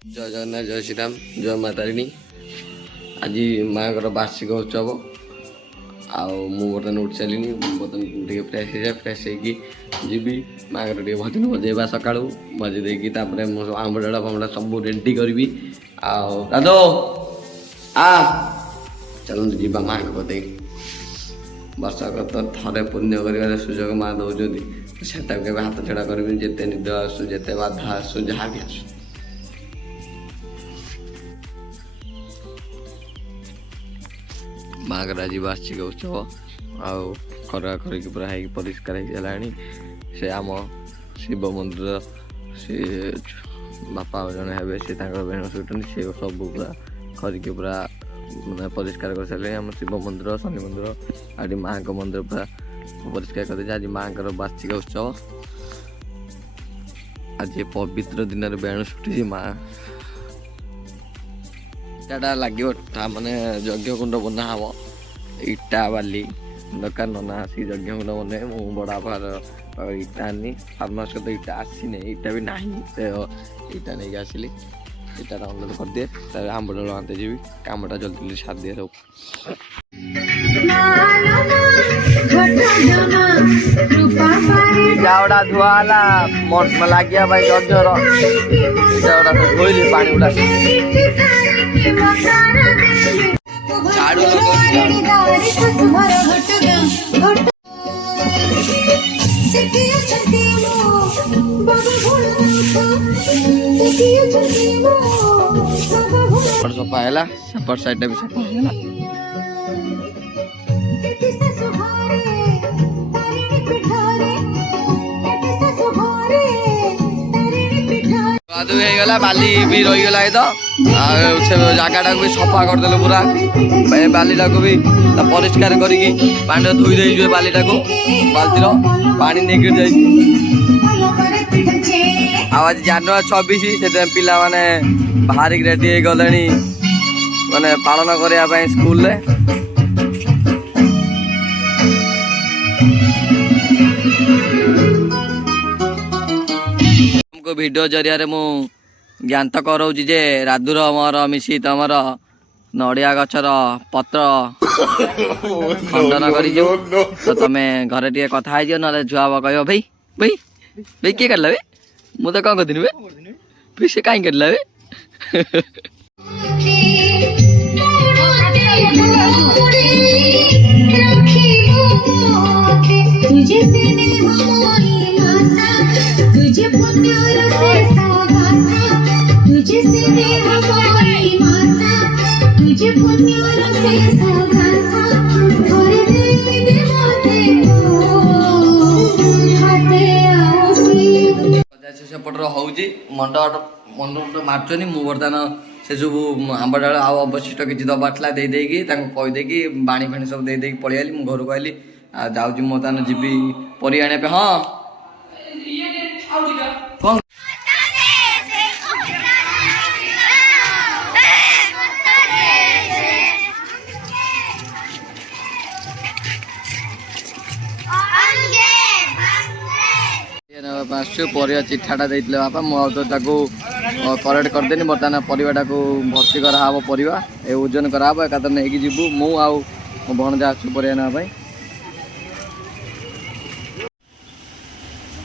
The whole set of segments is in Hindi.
जय जगन्नाथ जय श्रीराम जय मातारिणी आज माँ बार्षिक उत्सव आउ बर्तन उठी सारे बर्तन फ्रेश हो फ्रेश होगी माँ भजन बजेबा सका बजे देकी आंब डाला फांबड़ा सब रेडी करी आदो आ चलते जीवा माँ कदे वर्षक तो थे पुण्य कर सुजोग माँ दौरान से हाथ छड़ा करी जिते निद आसू जिते बाधा आसू जहाँ भी आसू माँ आज वार्षिक उत्सव आउ खरा खरिक पूरा परिष्कार से आम शिव मंदिर सी बापा जड़े हे सी भेण शुटन सी सब पूरा खरिक पूरा मैंने परिष्कार कर सारे आम शिव मंदिर शनि मंदिर आदि माँ मंदिर पूरा परिष्कार कर आज माँ वार्षिक उत्सव आज पवित्र दिन बेण शुटी माँ इटा लगे माने यज्ञ कुंड बना हम इटा बाली दरकार नना आसिक यज्ञ कुंड बने मु बड़ा बार इटा आनी फार्मास तो इटा आसी इटा भी ना इटा नहीं आसली इटा अनलोड कर दिए आंब डाल आनते जी कामटा जल्दी जल्दी साथ दिए सब जावड़ा धुआला मन लगे भाई यज्ञर जावड़ा धोइली पानी उड़ा झाड़ू सफा है सेपट साइड भी सफा है गला बाली भी रहीगला तो जगटा भी सफा करदे पूरा बालीटा को भी परिष्कार करी पानी धोई दे बालीटा को बाल्टीर पानी नहीं आज जनवरी 26 से पिला माने बाहर रेडी हो गले माने पालन करने स्कूल वीडियो जरिया मु ज्ञात कराऊँ जे राधुर मोर मिसी तमर नड़िया गचर पत्र खंडन कर तो तुम्हें घरे टे कथा ना झुआ कह भाई भाई भाई किए काटला मु तो कौन कहती भाई से कहीं काटला सेपटर हूँ मंडप मार्चनी मु बर्तमान से सब आंब डाल अवशिष्ट किसी दबार देदेकी कहीदेकी बाणी फाणी सब देदेकी पलि आली मु घर को आइली जाऊँ बर्तमान जी परि आने हाँ परिया चिठाटा देते बापा मुझे करेक्ट करदेनी बर्तमान परिवाटा को भर्ती कराव परिवा ए ओजन कराव एकातर नहीं जीवु मु आउ भणजा आसु परिया नापी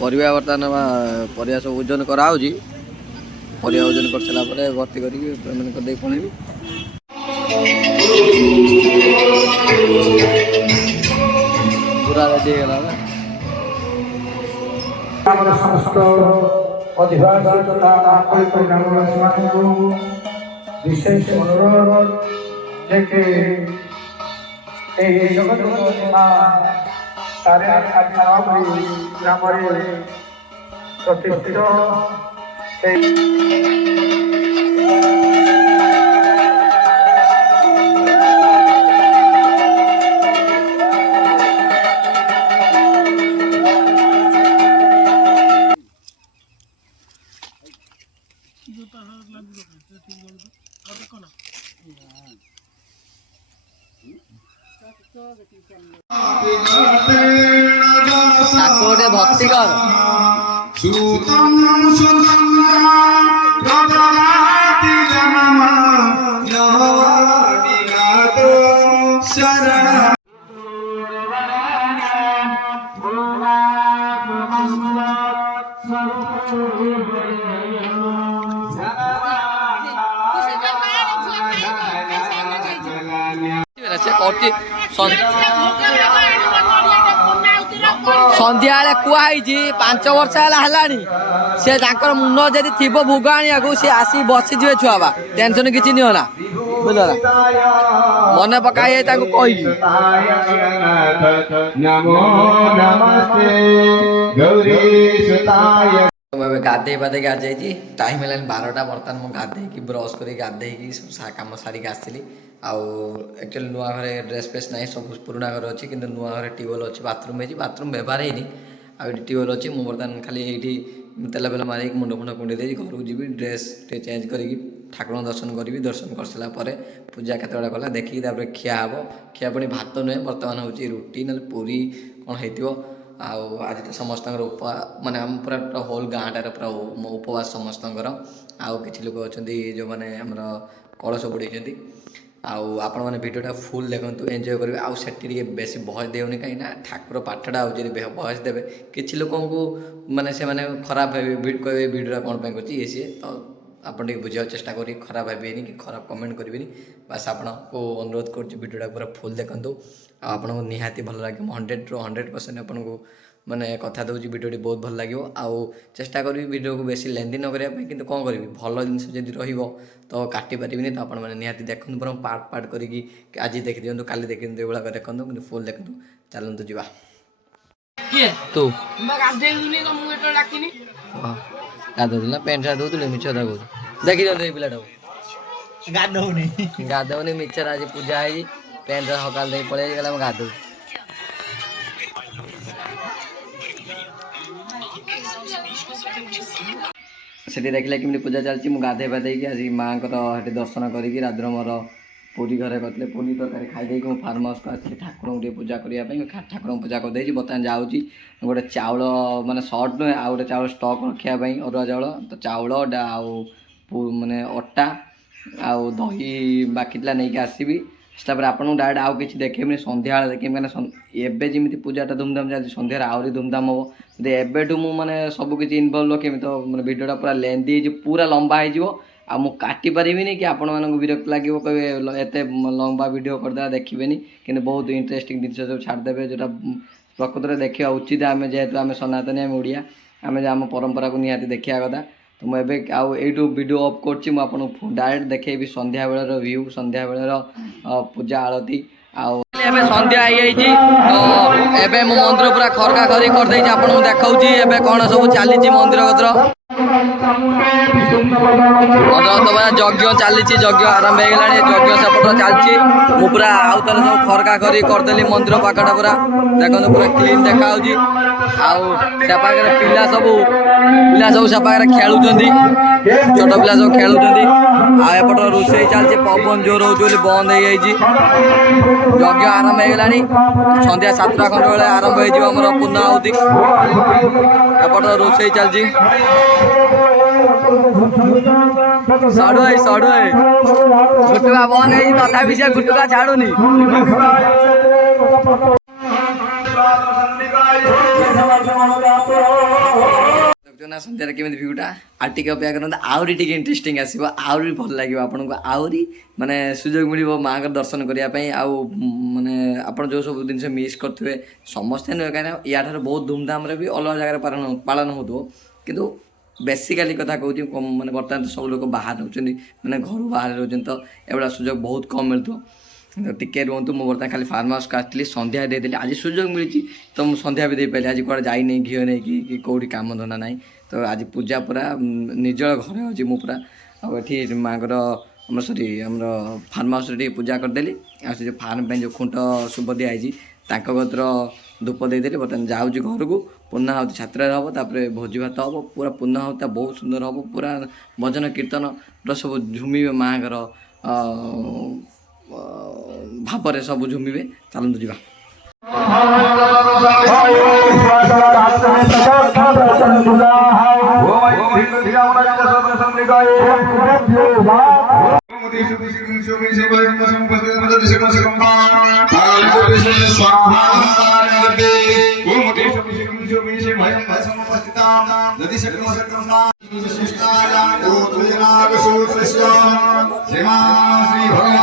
परिवा बर्तमान परिया सब ओजन कराऊँगी परिया ओजन कर सारा भर्ती करके पेमेंट करदे पड़ेगी पूरा रेडी होगा समस्त अधिवासी तथा आंतरिक ग्रामवासी विशेष अनुरोध जे जगत ग्राम प्रतिष्ठित ठाकुर भक्ति कर से करती सन्ध्या बेले कहुई 5 वर्ष है से मुंड जदि थी भोग आने सी आसी बसीजे छुआ बा टेंशन किसी नहीं होना बुझल मन पकाई कही गाधे पाधे आ जाइए टाइम है 12टा बर्तमान मुझे गाधे ब्रश कर गाधे सब कम सारिक आसली एक्चुअली नुआ घरे ड्रेस फ्रेस ना सब पुराना घर अच्छी कि नुआ घरे ट्यूबवेल अच्छी बाथरूम है बाथरूम व्यवहार है ट्यूबवेल अच्छी मुझे बर्तमान खाली ये तेल बेल मारिक मुंड फुंड कुंडे दे घर को जी ड्रेस चेंज करी ठाकुर दर्शन करी दर्शन कर सारापर पूजा केतटा गला देखिए खिया हम खिया पुणी भात नुहे बर्तमान हूँ रुटी ना पूरी कौन हो आज तो समस्त माने पूरा होल गाँटार पूरा उपवास समस्त आउ कि लोक अच्छा जो मैंने आमर कलश बुड़े आपण मैंने भिडियोटा फुल देखते एंजॉय करेंगे आउ से बेसी बयस देनी कहीं ठाकुर पाठटा आज बयस देवे किसी लोक माने से माने खराब कहे भिडियोटा कौन पे कर सी तो आपन बुझा चेष्टा करी खराब भावेनि कि खराब कमेंट करेंगे बास आपको अनुरोध कर भिडियोटा पूरा फुल देखते आपको निहाती भल लगे 100 ରୁ 100% आपको माने कथा दूसरी भिडियोटी बहुत भल लगे आउ चेष्टा करी भिडियो को बेसी लेंदी न करने कि कौन करी भल जिन जब तो काटी पारिनी तो आप निहाती देखते बरं पार्ट पार्ट करी आज देखी दिखाँ काली देखी दिखाँ ये देखते कि फुल देखते चलतु जा तू गाधोला पेंट सार्ट धोते मिछ कथा कह देखी दिखाँ ये पिलाटा गाधौनी मिक्सर आज पूजा है पेंट सकाल दे पड़े गला गाधो से देखला कि पूजा चलती मुझे गाधे पाधे आज माँ को दर्शन करी रात्र मोर पूरी घरे करते पूरी तरकारी खाई मुझे फार्म हाउस को आसली ठाकुर पूजा करने ठाकुर पूजा करदे बर्तमान जाऊँगी गोटे चाउल माने सर्ट नुहे आ गए चाउल स्टक रखापी अरुआ चाउल तो चाउल माने अटा आउ दही बाकी नहीं आसबि तापर आपको डायरेक्ट आउ कि देखेबी सन्ध्या देखेबी कहीं एवं जमी पूजाटा धूमधाम चलती सन्ध्या आहरी धूमधाम हम एवं मुझे सबकि इनवल्व रखेमी तो मैं भिडियोटा पूरा लेंदी पूरा लंबा हो आ मु काटी पारिनी कि आपण मानक विरक्त लगे कहे एत लंबा वीडियो करदे देखिए कि बहुत इंटरेस्टिंग जिन सब छाड़देवे जोटा प्रकृत में देखा उचित आम जेहेतु आम सनातनी आम ओडिया आम आम परंपरा को निहाती देखा कथा तो मुझे यू वीडियो अफ कर डायरेक्ट देखेबी सन्ध्या बेलर व्यू सन्ध्या बेलर पूजा आरती आबे सन्ध्या आई तो एबे मो मंदिर पूरा खरका खरी कर देछि आपन देखाउछि एबे कोन सब चली मंदिर कतर यज्ञ चली यज्ञ आरंभ हो गला यज्ञ सेपट चलती मु पूरा आउ थे सब खरका खरी करदेली मंदिर पाखटा पूरा देखो पूरा क्लीन देखा से पाखे पिला सब से पाखे खेलुं छोट पिला सब खेलुं आएपट रोषे चलती पवन जोर हो बंद हो यज्ञ आरंभ हो गला सन्ध्या 7टा खंड बेले आरंभ होमर पूर्णाहुति एपट रोषे चलती सड़ुए गुटुका बंद है तथा से गुटुका छाड़ुनी सन्ध्यार केमी भ्यूटा आटे अपेक्षा करते आहरी टी इंटरेस्टिंग आसो आहरी भल लगे आपको आहरी माने सुजोग मिल माँ का दर्शन करने माने आप जो सब जिन मिस करेंगे समस्ते नुहे कहीं या बहुत धूमधाम भी अलग जगह पालन हो किंतु बेसिकाली कथा कहूँ मैंने बर्तमान तो सब लोग बाहर रोचे मैंने घर बाहर रोचे तो एवं सुजोग बहुत कम मिलता तो टिके रुहतु मुझे बर्तमान खाली फार्म हाउस को आसती सन्ध्या देदेली आज सुजोग मिली तो मुझे सन्ध्या भी दे पारि आज कौन जाई नहीं घी नहीं कि कौटी कम धंदा ना तो आज पूजा पूरा निज घरे अच्छी मुझे पूरा आठी माँ को सरी आम फार्म हाउस पूजा करदेली आ जो फार्म पे जो खुंट शुभ दिखाई गोत्र धूप देदेली बर्तमान जाऊँगी घर को पूर्णाहुति छात्र हम तापर भोजी भात हम पूरा पूर्णाहुति बहुत सुंदर हम पूरा भजन कीर्तन पूरा सब झुमे माँ घर भाव सब झुमे चलतु जा श्री भगवान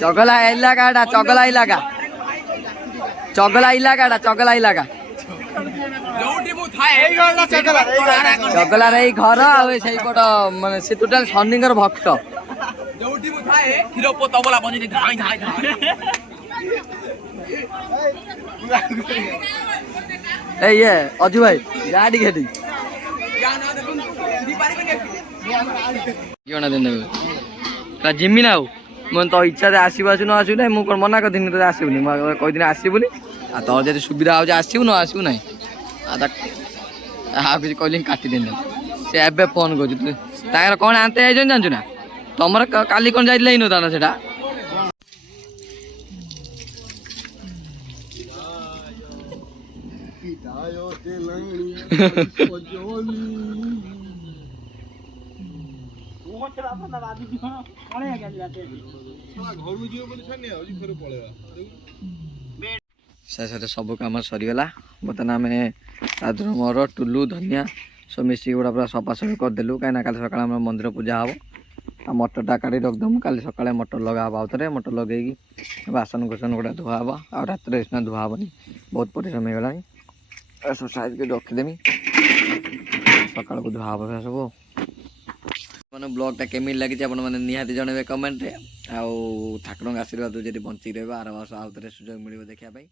চগলা ইলাকাটা চগলা ইলাকা চগলা ইলাকাটা চগলা ইলাকা চগলার এই ঘর ଆଉ ସେଇପଟ ମାନେ ସେ ଟୋଟାଲ ଶନିଙ୍କର ଭକ୍ତ ଯୋଉଠି ମୁଁ ଥାଏ କ୍ଷୀର ତବଲା ବଜେଇ ଧାଇ ଧାଇ ଧାଇ ଏ ଇଏ ଅଜୁ ଭାଇ ଯା ଟିକେ ଏଠି ଜଣା ଦିନ ଜିମି ନା ଆଉ ମୁଁ ତ ଇଚ୍ଛାରେ ଆସିବୁ ଆସୁ ନ ଆସିବୁ ନାହିଁ ମୁଁ କ'ଣ ମନା କରିଦିନି ତୋତେ ଆସିବୁନି ମୁଁ କହିଦିନି ଆସିବୁନି ଆଉ ତୋର ଯଦି ସୁବିଧା ହେଉଛି ଆସିବୁ ନ ଆସିବୁ ନାହିଁ ଆଉ କିଛି କହିଲି କାଟିଦେଲି ସେ ଏବେ ଫୋନ୍ କରୁଛୁ ତାଙ୍କର କ'ଣ ଆନ୍ତେ ଯାଇଛନ୍ତି ଜାଣିଛୁ ନା ତମର କାଲି କ'ଣ ଯାଇଥିଲେ ହେଇନଥାନ୍ତା ସେଟା ଶେଷରେ ସବୁ କାମ ସରିଗଲା ବର୍ତ୍ତମାନ ଆମେ ତାଦେହରୁ ମୋର ଟୁଲୁ ଧନିଆ ସବୁ ମିଶିକି ଗୁଡ଼ା ପୁରା ସଫାସଫି କରିଦେଲୁ କାହିଁକିନା କାଲି ସକାଳେ ଆମର ମନ୍ଦିର ପୂଜା ହେବ ଆଉ ମଟରଟା କାଢ଼ି ରଖିଦେବୁ କାଲି ସକାଳେ ମଟର ଲଗା ହେବ ଆଉ ଥରେ ମଟର ଲଗେଇକି ବାସନ କୁସନ ଗୁଡ଼ା ଧୁଆ ହେବ ଆଉ ରାତିରେ ସିନା ଧୁଆ ହେବନି ବହୁତ ପରିଶ୍ରମ ହେଇଗଲାଣି ଏସବୁ ସାଇଜ୍ କରି ରଖିଦେମି ସକାଳକୁ ଧୁଆ ହେବ ସବୁ ମାନେ ବ୍ଲଗ୍ଟା କେମିତି ଲାଗିଛି ଆପଣମାନେ ନିହାତି ଜଣାଇବେ କମେଣ୍ଟରେ ଆଉ ଠାକୁରଙ୍କ ଆଶୀର୍ବାଦ ଯଦି ବଞ୍ଚିକି ରହିବ ଆର ବର୍ଷ ଆଉ ଥରେ ସୁଯୋଗ ମିଳିବ ଦେଖିବା ପାଇଁ।